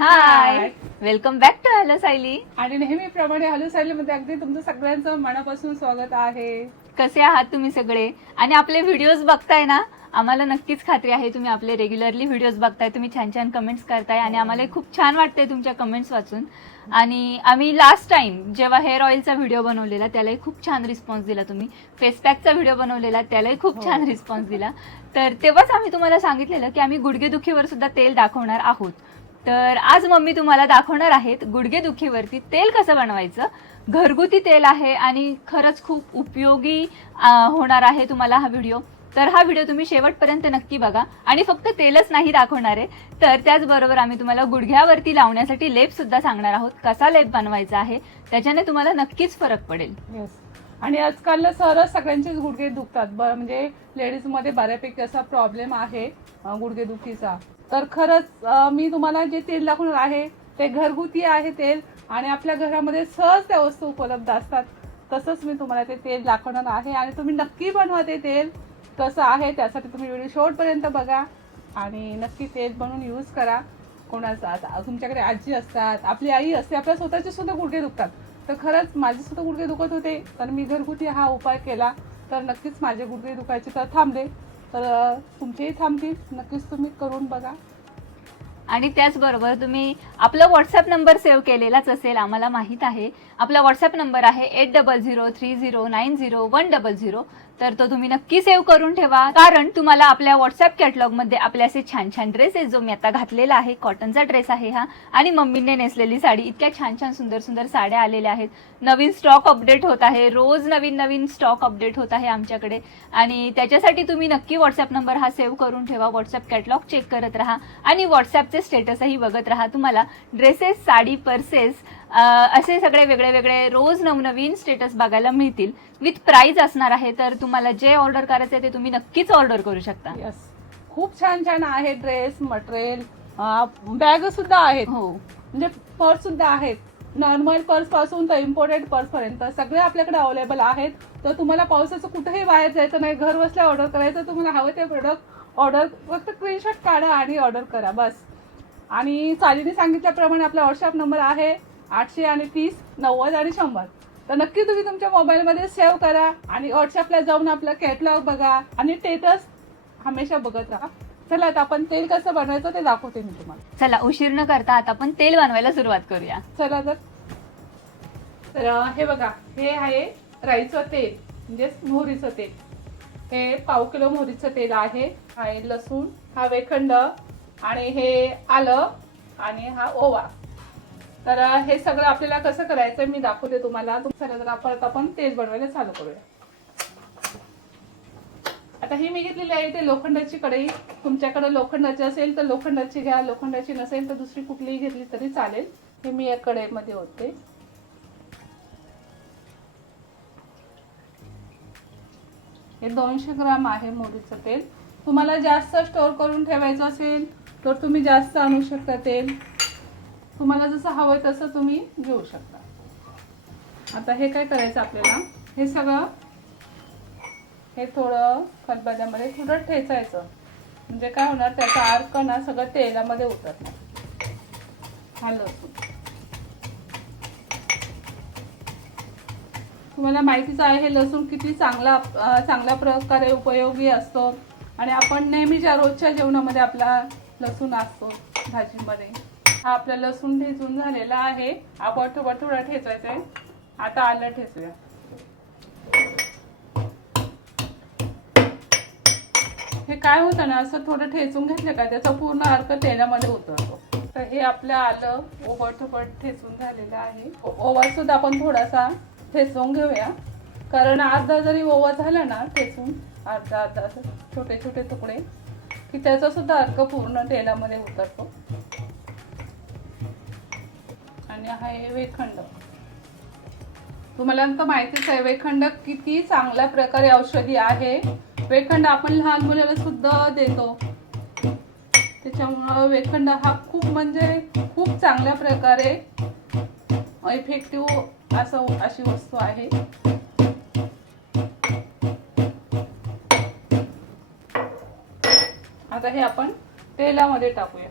Hi welcome back to hello Sayali आणि नेहमीप्रमाणे hello मध्ये अगदी तुमचं सगळ्यांचं मनापासून स्वागत आहे. कसे आहात तुम्ही सगळे? आणि आपले व्हिडिओज बघताय ना? आम्हाला नक्कीच खात्री आहे तुम्ही आपले रेग्युलरली व्हिडिओज बघताय तुम्ही छान छान कमेंट्स करताय आणि आम्हाला खूप छान वाटतंय तुमच्या कमेंट्स वाचून. आणि आम्ही लास्ट टाइम जेव्हा हेअर ऑइलचा व्हिडिओ बनवलेला त्यालाही खूप छान रिस्पॉन्स दिला तुम्ही. फेस पॅकचा व्हिडिओ बनवलेला त्यालाही खूप हो. छान रिस्पॉन्स दिला. तर तेव्हाच आम्ही तुम्हाला सांगितलेलं की आम्ही गुडघेदुखीवर सुद्धा तेल दाखवणार आहोत. तर आज मम्मी तुम्हाला दाखवणार आहेत गुडघेदुखीवरती तेल कसं बनवायचं. घरगुती तेल आहे आणि खरंच खूप उपयोगी होणार आहे तुम्हाला हा व्हिडिओ. तर हा व्हिडिओ तुम्ही शेवटपर्यंत नक्की बघा. आणि फक्त तेलच नाही दाखवणार आहे. तर त्याचबरोबर आम्ही तुम्हाला गुडघ्यावरती लावण्यासाठी लेप सुद्धा सांगणार आहोत. कसा लेप बनवायचा आहे त्याच्याने तुम्हाला नक्कीच फरक पडेल. आणि आजकाल सरस सगळ्यांचेच गुडघे दुखतात. ब- म्हणजे लेडीजमध्ये बऱ्यापैकी असा प्रॉब्लेम आहे अं, गुडघेदुखीचा तर खरंच मी तुम्हाला जे तेल दाखवणार आहे ते घरगुती आहे तेल आणि आपल्या घरामध्ये सहज त्या वस्तू उपलब्ध असतात. तसंच मी तुम्हाला ते तेल दाखवणार आहे आणि तुम्ही नक्की बनवा ते तेल. कसं आहे त्यासाठी तुम्ही व्हिडिओ शेवटपर्यंत बघा आणि नक्की तेल बनवून यूज करा. कोणाचा आता तुमच्याकडे आजी असतात आपली आई असते आपल्या स्वतःचे सुद्धा गुडघे दुखतात. तर खरंच माझे सुद्धा गुडघे दुखत होते तर मी घरगुती हा उपाय केला. तर नक्कीच माझे गुडघे दुखायचे तर थांबले. तर तुमचेही थांबतील. नक्कीच तुम्ही करून बघा. आणि त्याचबरोबर तुम्ही आपला व्हॉट्सअप नंबर सेव्ह केलेलाच असेल आम्हाला माहीत आहे. आपला व्हॉट्सअप नंबर आहे eight double zero three zero nine zero one double zero तर तो तुम्ही नक्की सेव्ह करून ठेवा. कारण तुम्हाला आपल्या व्हॉट्सअप कॅटलॉगमध्ये आपले असे छान छान ड्रेसेस जो मी आता घातलेला आहे कॉटनचा ड्रेस आहे हा आणि मम्मीने नेसलेली साडी इतक्या छान छान सुंदर सुंदर साड्या आलेल्या आहेत. नवीन स्टॉक अपडेट होत आहे रोज नवीन नवीन स्टॉक अपडेट होत आहे आमच्याकडे. आणि त्याच्यासाठी तुम्ही नक्की व्हॉट्सअप नंबर हा सेव्ह करून ठेवा. व्हॉट्सअप कॅटलॉग चेक करत राहा. आणि व्हॉट्सअपचे स्टेटसही बघत राहा. तुम्हाला ड्रेसेस साडी पर्सेस असे सगळे वेगळे वेगळे रोज नवनवीन स्टेटस बघायला मिळतील. विथ प्राइस असणार आहे तर तुम्हाला जे ऑर्डर करायचं आहे ते तुम्ही नक्कीच ऑर्डर करू शकता. यस खूप छान छान आहे ड्रेस मटेरियल बॅग सुद्धा आहेत. हो. म्हणजे पर्स सुद्धा आहेत. नॉर्मल पर्सपासून तर इम्पोर्टेड पर्स पर्यंत सगळे आपल्याकडे अवेलेबल आहेत. तर तुम्हाला पावसाचं कुठेही बाहेर जायचं नाही घर बसल्या ऑर्डर करायचं तुम्हाला हवं ते प्रोडक्ट ऑर्डर फक्त स्क्रीनशॉट काढा आणि ऑर्डर करा बस. आणि चालीने सांगितल्याप्रमाणे आपला व्हॉट्सअप नंबर आहे. आठशे आणि तीस नव्वद आणि शंभर. तर नक्की तुम्ही तुमच्या मोबाईलमध्ये सेव्ह करा आणि व्हॉट्सअपला जाऊन आपलं कॅटलॉग बघा आणि स्टेटस हमेशा बघत राहा. चला आता आपण तेल कसं बनवायचं ते दाखवते मी तुम्हाला. चला उशीर न करता आता आपण तेल बनवायला सुरुवात करूया. चला तर. तर हे बघा हे आहे राईचं तेल म्हणजे मोहरीचं तेल. हे पाव किलो मोहरीचं तेल आहे हा आहे लसूण हा वेखंड आणि हे आलं आणि हा ओवा. तर हे सगळं आपल्याला कसं करायचं मी दाखवते तुम्हाला. तुमच्या परत आपण तेल बनवायला चालू करूया. आता ही मी घेतलेली आहे ते लोखंडाची कढई. तुमच्याकडे लोखंडाची असेल तर लोखंडाची घ्या लोखंडाची नसेल तर दुसरी कुठलीही घेतली तरी चालेल. हे मी या कढईमध्ये होते हे दोनशे ग्राम आहे मोरीचं तेल. तुम्हाला जास्त स्टोर करून ठेवायचं असेल तर तुम्ही जास्त आणू शकता तेल. तुम्हाला जसं हवं तसं तुम्ही घेऊ शकता. आता हे काय करायचं आपल्याला? हे सगळं हे थोडं खतबद्यामध्ये थोडं ठेचायचं. म्हणजे काय होणार त्याचा अर्क ना सगळं तेलामध्ये उतरणार. हा लसूण. तुम्हाला माहितीच आहे हे लसूण किती चांगला चांगल्या प्रकारे उपयोगी असतो. आणि आपण नेहमीच्या रोजच्या जेवणामध्ये आपला लसूण असतो भाजीमध्ये हा आपला लसूण ठेचून झालेला आहे. आपण थोडा थोडा ठेचायचा आहे आता आलं ठेचूया. हे काय होतं ना असं थोडं ठेचून घेतलं का त्याचा पूर्ण अर्क तेलामध्ये उतरतो. तर हे आपलं आलं ओबट ठेचून झालेलं आहे. ओवा सुद्धा आपण थोडासा ठेचून घेऊया. कारण अर्धा जरी ओवा झाला ना ठेचून अर्धा अर्धा असं छोटे छोटे तुकडे की त्याचा सुद्धा अर्क पूर्ण तेलामध्ये उतरतो. आणि हा आहे वेखंड. तुम्हाला तर माहितीच आहे वेखंड किती चांगल्या प्रकारे औषधी आहे. वेखंड आपण लहान मुलाला सुद्धा देतो. त्याच्यामुळं वेखंड हा खूप म्हणजे खूप चांगल्या प्रकारे इफेक्टिव्ह असं अशी वस्तू आहे. आता हे आपण तेलामध्ये टाकूया.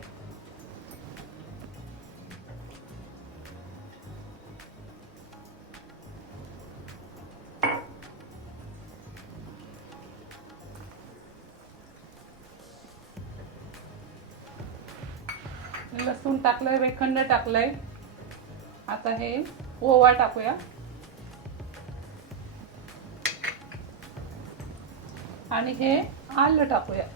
टाकलंय वेखंड टाकलंय. आता हे ओवा टाकूया. आणि हे आलं टाकूया.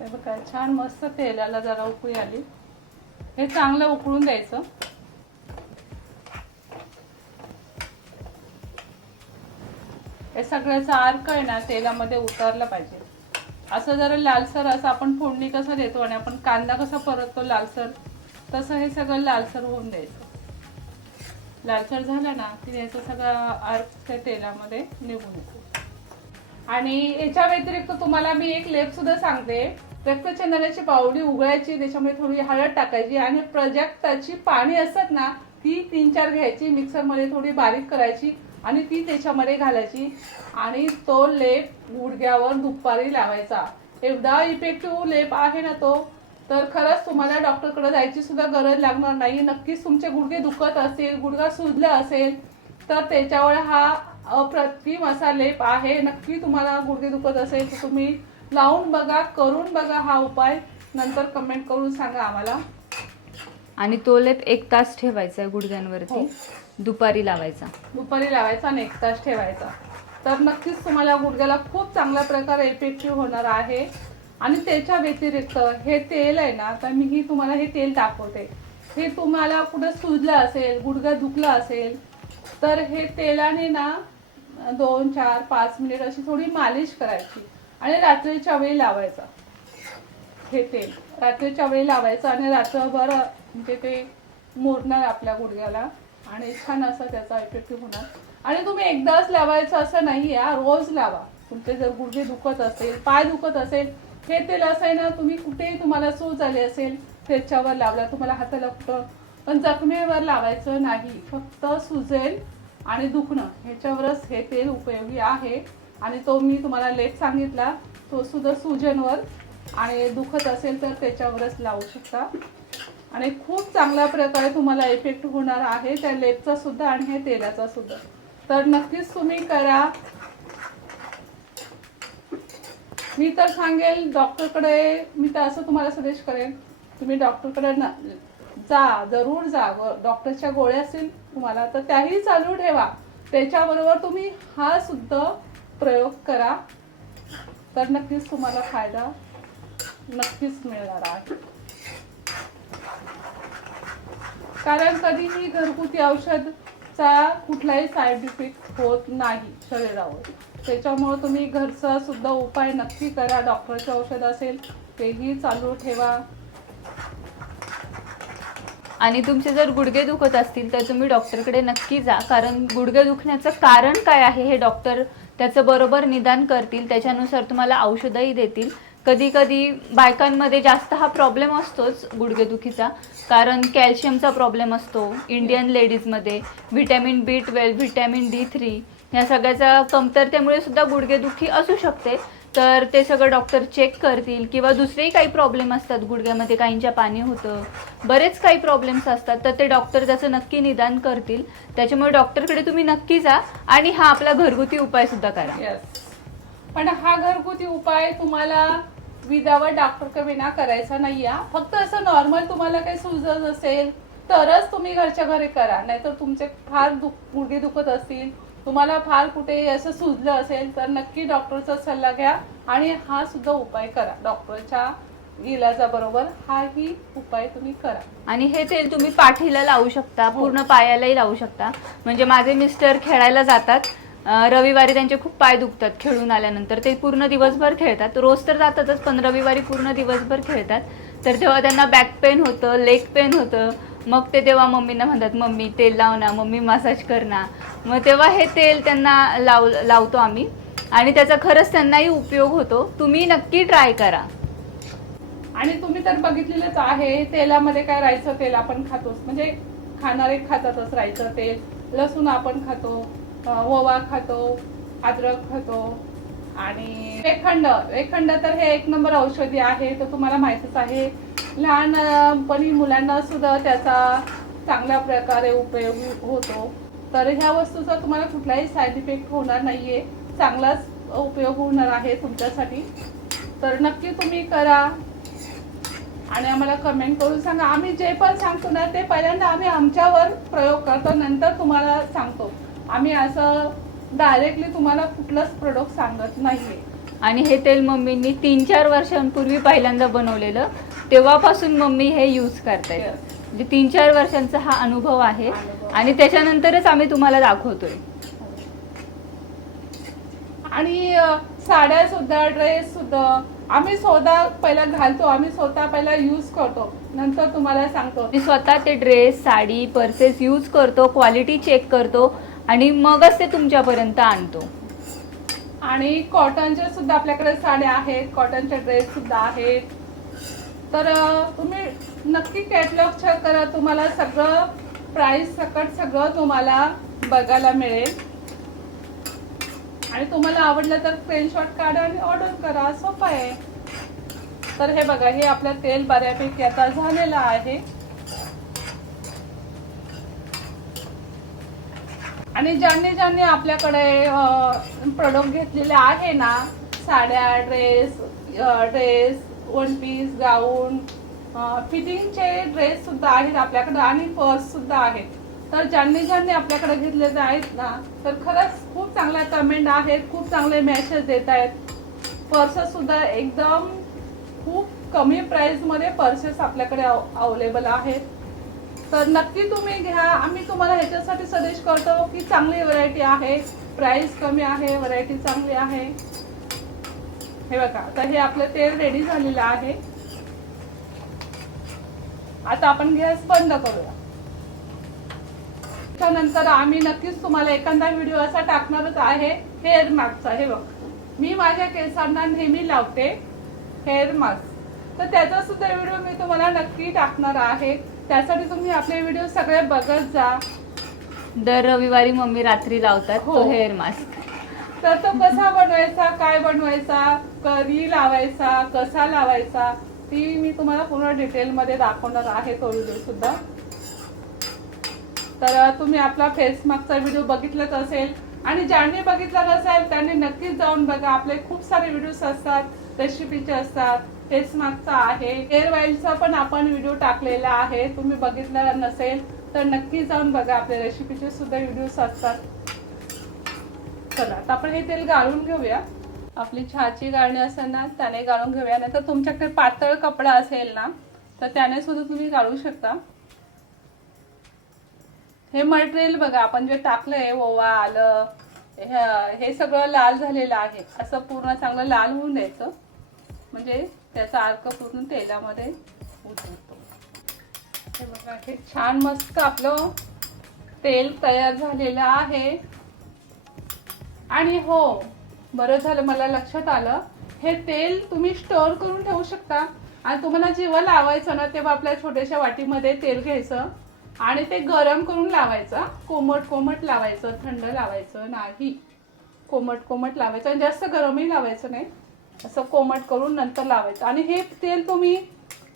हे बघा छान मस्त तेलाला जरा उकळी आली. हे चांगलं उकळून द्यायचं. हे सगळ्याचा अर्क आहे ना तेलामध्ये उतरला पाहिजे. असं जरा लालसर असं आपण फोडणी कसं देतो आणि आपण कांदा कसा परततो लालसर तसं हे सगळं लालसर होऊन द्यायचं. लालसर झाला ना की याचं सगळं अर्क त्या तेलामध्ये निघून येतो. आणि याच्या व्यतिरिक्त तुम्हाला मी एक लेप सुद्धा सांगते. रक्तचंदनाची पावडी उघडायची त्याच्यामध्ये थोडी हळद टाकायची आणि प्रजाक्ताची पाणी असतात ना ती तीन चार घ्यायची मिक्सरमध्ये थोडी बारीक करायची. आणि ती त्याच्यामध्ये घालायची. आणि तो लेप गुडघ्यावर दुपारी लावायचा. एवढा इफेक्टिव्ह लेप आहे ना तो तर खरंच तुम्हाला डॉक्टरकडे जायची सुद्धा गरज लागणार नाही. नक्कीच तुमचे गुडघे दुखत असतील गुडघा सुजला असेल तर त्याच्यावर हा अप्रतिम असा लेप आहे. नक्की तुम्हाला गुडघे दुखत असेल तर तुम्ही लावून बघा करून बघा हा उपाय. नंतर कमेंट करून सांगा आम्हाला. आणि तो लेप एक तास ठेवायचा आहे गुडघ्यांवरती. हो. दुपारी लावायचा. दुपारी लावायचा आणि एक तास ठेवायचा. तर नक्कीच तुम्हाला गुडघ्याला खूप चांगल्या प्रकारे इफेक्टिव्ह होणार आहे. आणि त्याच्या व्यतिरिक्त हे तेल आहे ना तर मी ही तुम्हाला हे तेल दाखवते. हे तुम्हाला कुठं सुजलं असेल गुडघा दुखला असेल तर हे तेलाने ना दोन चार पाच मिनिट अशी थोडी मालिश करायची. आणि रात्रीच्या वेळी लावायचा. हे तेल. रात्रीच्या वेळी लावायचं आणि रात्रभर म्हणजे ते मुरणार आपल्या गुडघ्याला. आणि छान असं त्याचा इफेक्टिव्ह होणार. आणि तुम्ही एकदाच लावायचं असं नाही आहे रोज लावा. तुमचे जर गुडघे दुखत असेल पाय दुखत असेल हे तेल असं आहे ना तुम्ही कुठेही तुम्हाला सूज आली असेल त्याच्यावर लावला तुम्हाला हाताला कुठं पण जखमेवर लावायचं नाही. फक्त सुजेल आणि दुखणं. ह्याच्यावरच हे तेल उपयोगी आहे. आणि तो मी तुम्हाला लेप सांगितला तो सुद्धा सुजनवर. आणि दुखत असेल तर त्याच्यावरच लावू शकता. आणि खूप चांगल्या प्रकारे तुम्हाला इफेक्ट होणार आहे. त्या लेपचा सुद्धा आणि हे तेलाचा सुद्धा. तर नक्कीच तुम्ही करा. मी तर सांगेल डॉक्टरकडे मी तर असं तुम्हाला सजेस्ट करेन तुम्ही डॉक्टरकडे न जा जरूर जा. व डॉक्टरच्या गोळ्या असतील तुम्हाला तर त्याही चालू ठेवा. त्याच्याबरोबर तुम्ही हा सुद्धा प्रयोग करा. तर नक्कीच तुम्हाला फायदा नक्कीच मिळणार आहे. कारण कधीही घरगुती औषधचा कुठलाही साईड इफेक्ट होत नाही शरीरावर. त्याच्यामुळं तुम्ही घरचा सुद्धा उपाय नक्की करा. डॉक्टरचे औषध असेल तेही चालू ठेवा. आणि तुमचे जर गुडघे दुखत असतील तर तुम्ही डॉक्टरकडे नक्की जा. कारण गुडघे दुखण्याचं कारण काय आहे हे डॉक्टर त्याचं बरोबर निदान करतील. त्याच्यानुसार तुम्हाला औषधही देतील. कधी कधी बायकांमध्ये जास्त हा प्रॉब्लेम असतोच गुडघेदुखीचा. कारण कॅल्शियमचा प्रॉब्लेम असतो Indian लेडीजमध्ये vitamin B twelve vitamin D three या सगळ्याचा कमतरतेमुळे सुद्धा गुडघेदुखी असू शकते. तर ते सगळं डॉक्टर चेक करतील किंवा दुसरेही काही प्रॉब्लेम असतात गुडघ्यामध्ये काहींच्या पाणी होतं बरेच काही प्रॉब्लेम्स असतात तर ते डॉक्टर त्याचं नक्की निदान करतील. त्याच्यामुळे डॉक्टरकडे तुम्ही नक्की जा आणि हा आपला घरगुती उपाय सुद्धा करा. येस पण हा घरगुती उपाय तुम्हाला विदाउट डॉक्टर विना करायचा नाही हा. फक्त असं नॉर्मल तुम्हाला काही सुजत असेल तरच तुम्ही घरच्या घरी करा. नाहीतर तुमचे फार दुख गुडघे दुखत असतील तुम्हाला फार कुठे असं सुजलं असेल तर नक्की डॉक्टरचा सल्ला घ्या आणि हा सुद्धा उपाय करा. डॉक्टरच्या इलाजाबरोबर हाही उपाय तुम्ही करा. आणि हे तेल तुम्ही पाठीला लावू शकता पूर्ण पायालाही लावू शकता. म्हणजे माझे मिस्टर खेळायला जातात रविवारी त्यांचे खूप पाय दुखतात खेळून आल्यानंतर. ते पूर्ण दिवसभर खेळतात. रोज तर जातातच पण रविवारी पूर्ण दिवसभर खेळतात. तर तेव्हा त्यांना बॅक पेन होतं लेग पेन होतं मग ते तेव्हा मम्मींना म्हणतात मम्मी तेल लाव ना मम्मी मसाज कर ना. मग तेव्हा हे तेल त्यांना लाव लावतो आम्ही. आणि त्याचा खरंच त्यांनाही उपयोग होतो. तुम्ही नक्की ट्राय करा. आणि तुम्ही तर बघितलेलंच आहे तेलामध्ये काय राहायचं? तेल आपण खातोच. म्हणजे खाणारे खातातच राहायचं तेल. लसूण आपण खातो. ओवा खातो अद्रक खातो आणि वेखंड. वेखंड तर हे एक नंबर औषधी आहे तर तुम्हाला माहितीच आहे. लहानपणी मुलांना सुद्धा त्याचा चांगल्या प्रकारे उपयोग होतो. तर ह्या वस्तूचा तुम्हाला कुठलाही साईड इफेक्ट होणार नाहीये. चांगलाच उपयोग होणार आहे तुमच्यासाठी. तर नक्की तुम्ही करा. आणि आम्हाला कमेंट करून सांगा. आम्ही जे पण सांगतो ना ते पहिल्यांदा आम्ही आमच्यावर प्रयोग करतो. नंतर तुम्हाला सांगतो. आम्ही असं डायरेक्टली तुम्हाला कुठलंच प्रोडक्ट सांगत नाहीये. आणि हे तेल मम्मींनी तीन चार वर्षांपूर्वी पहिल्यांदा बनवलेलं. तेव्हापासून मम्मी हे यूज करतायत. Yes. म्हणजे तीन चार वर्षांचा हा अनुभव आहे. आणि त्याच्यानंतरच आम्ही तुम्हाला दाखवतोय. आणि साड्या सुद्धा ड्रेस सुद्धा आम्ही स्वतः पहिला घालतो आम्ही स्वतः पहिला यूज करतो. नंतर तुम्हाला सांगतो. मी स्वतः ते ड्रेस साडी पर्सेस यूज करतो क्वालिटी चेक करतो. आणि मगच ते तुमच्यापर्यंत आणतो. आणि कॉटनच्या सुद्धा आपल्याकडे साड्या आहेत कॉटनच्या ड्रेस सुद्धा आहेत. तर तुम्ही नक्की कॅटलॉग चेक करा तुम्हाला सगळं प्राइस सकट सगळं तुम्हाला बघायला मिळेल. आणि तुम्हाला आवडलं तर स्क्रीनशॉट काढा आणि ऑर्डर करा सोपं आहे. तर हे बघा हे आपलं तेल बऱ्यापैकी आता झालेलं आहे. आणि ज्यांनी ज्यांनी आपल्याकडे प्रोडक्ट घेतलेले आहे ना साड्या dress dress one piece gown फिटिंगचे dress सुद्धा आहेत आपल्याकडे आणि पर्स सुद्धा आहेत. तर ज्यांनी ज्यांनी आपल्याकडे घेतलेले आहेत ना तर खरंच खूप चांगल्या कमेंट आहेत खूप चांगले मेसेज देत आहेत. पर्सेस सुद्धा एकदम खूप कमी प्राइसमध्ये पर्सेस आपल्याकडे अवेलेबल आहेत. तर नक्की तुम्ही घ्या. आम्ही तुम्हाला ह्याच्यासाठी सजेस्ट करतो की चांगली व्हरायटी आहे. प्राईस कमी आहे व्हरायटी चांगली आहे. हे बघा आता हे आपलं तेल रेडी झालेलं आहे. आता आपण गॅस बंद करूया. त्यानंतर आम्ही नक्कीच तुम्हाला एखादा व्हिडिओ असा टाकणारच आहे हेअर मास्कचा हे बघ मी माझ्या केसांना नेहमी लावते हेअर मास्क तर त्याचा सुद्धा व्हिडिओ मी तुम्हाला नक्की टाकणार आहे. त्यासाठी तुम्ही आपले व्हिडिओ सगळे बघत जा. दर रविवारी मम्मी रात्री लावतात तो हो. हेअर मास्क तर तो कसा बनवायचा काय बनवायचा कधी लावायचा कसा लावायचा ती मी तुम्हाला पूर्ण डिटेल मध्ये दाखवणार आहे तो व्हिडिओ सुद्धा. तर तुम्ही आपला फेस मागचा व्हिडिओ बघितलाच असेल. आणि ज्यांनी बघितला नसेल त्यांनी नक्कीच जाऊन बघा. आपले खूप सारे व्हिडिओज असतात रेसिपीचे असतात. फेस मागचा आहे. हेअर ऑइलचा पण आपण व्हिडिओ टाकलेला आहे. तुम्ही बघितला नसेल तर नक्की जाऊन बघा. आपले रेसिपीचे सुद्धा व्हिडिओज असतात. चला आता आपण हे तेल गाळून घेऊया. आपली चहाची गाळणी असेल ना त्याने गाळून घेऊया. नाही तर तुमच्याकडे पातळ कपडा असेल ना तर त्याने सुद्धा तुम्ही गाळू शकता. हे मटेरियल बघा आपण जे टाकलंय ओवा आलं हे सगळं लाल झालेलं आहे. असं पूर्ण चांगलं लाल होऊन द्यायचं. म्हणजे त्याचा अर्क पूर्ण तेलामध्ये उतरतो. हे बघा हे छान मस्त आपलं तेल तयार झालेलं आहे. आणि हो बरं झालं मला लक्षात आलं. हे तेल तुम्ही स्टोअर करून ठेवू शकता. आणि तुम्हाला जेव्हा लावायचं ना तेव्हा आपल्या छोट्याशा वाटीमध्ये तेल घ्यायचं. आणि ते गरम करून लावायचं. कोमट कोमट लावायचं थंड लावायचं नाही. कोमट कोमट लावायचं. आणि जास्त गरमही लावायचं नाही. असं कोमट करून नंतर लावायचं. आणि हे तेल तुम्ही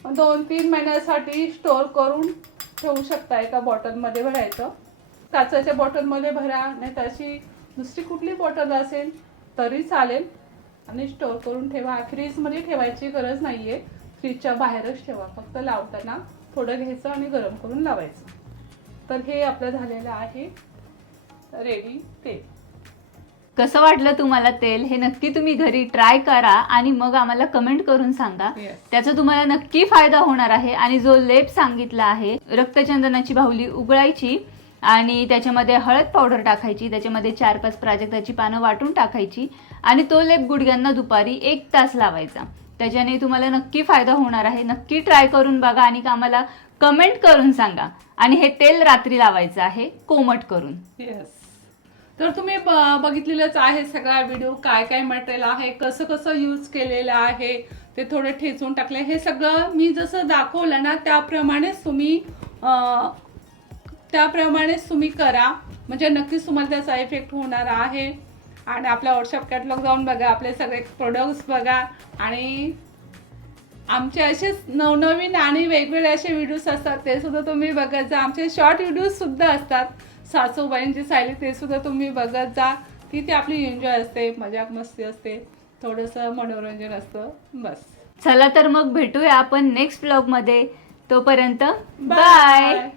दोन तीन महिन्यासाठी स्टोअर करून ठेवू शकता एका बॉटलमध्ये भरायचं. काचेच्या बॉटलमध्ये भरा नाही तर अशी दुसरी कुठली बॉटल असेल तरी चालेल. आणि स्टोअर करून ठेवा. फ्रीजमध्ये ठेवायची गरज नाही आहे फ्रीजच्या बाहेरच ठेवा. फक्त लावताना थोडं घ्यायचं आणि गरम करून लावायचं. तर हे आपलं झालेलं आहे. रेडी तेल. कसं वाटलं तुम्हाला तेल? हे नक्की तुम्ही घरी ट्राय करा आणि मग आम्हाला कमेंट करून सांगा. Yes. त्याचा तुम्हाला नक्की फायदा होणार आहे. आणि जो लेप सांगितला आहे रक्तचंदनाची बाहुली उगळायची आणि त्याच्यामध्ये हळद पावडर टाकायची त्याच्यामध्ये चार पाच प्राजक्ताची पानं वाटून टाकायची आणि तो लेप गुडघ्यांना दुपारी एक तास लावायचा. त्याच्याने तुम्हाला नक्की फायदा होणार आहे. नक्की ट्राय करून बघा आणि आम्हाला कमेंट करून सांगा. आणि हे तेल रात्री लावायचं आहे कोमट करून. येस तर तुम्ही ब- बघितलेलंच आहे सगळा व्हिडिओ काय काय मटेरियल आहे कसं कसं यूज केलेलं आहे ते थोडे ठेचून टाकले हे सगळं मी जसं दाखवलं ना त्याप्रमाणेच तुम्ही त्याप्रमाणेच तुम्ही करा. म्हणजे नक्कीच तुम्हाला त्याचा इफेक्ट होणार आहे. आणि आपल्या व्हॉट्सअप कॅटलॉग जाऊन बघा आपले सगळे प्रोडक्ट्स बघा. आणि आमचे असेच नवनवीन आणि वेगवेगळे असे व्हिडिओज असतात ते सुद्धा तुम्ही बघत जा. आमचे शॉर्ट व्हिडिओज सुद्धा असतात. सासूबाईंची सायली ते सुद्धा तुम्ही बघत जा. ती ती आपली एन्जॉय असते मजाक मस्ती असते. थोडंसं मनोरंजन असतं. बस. चला तर मग भेटूया आपण नेक्स्ट ब्लॉगमध्ये. तोपर्यंत बाय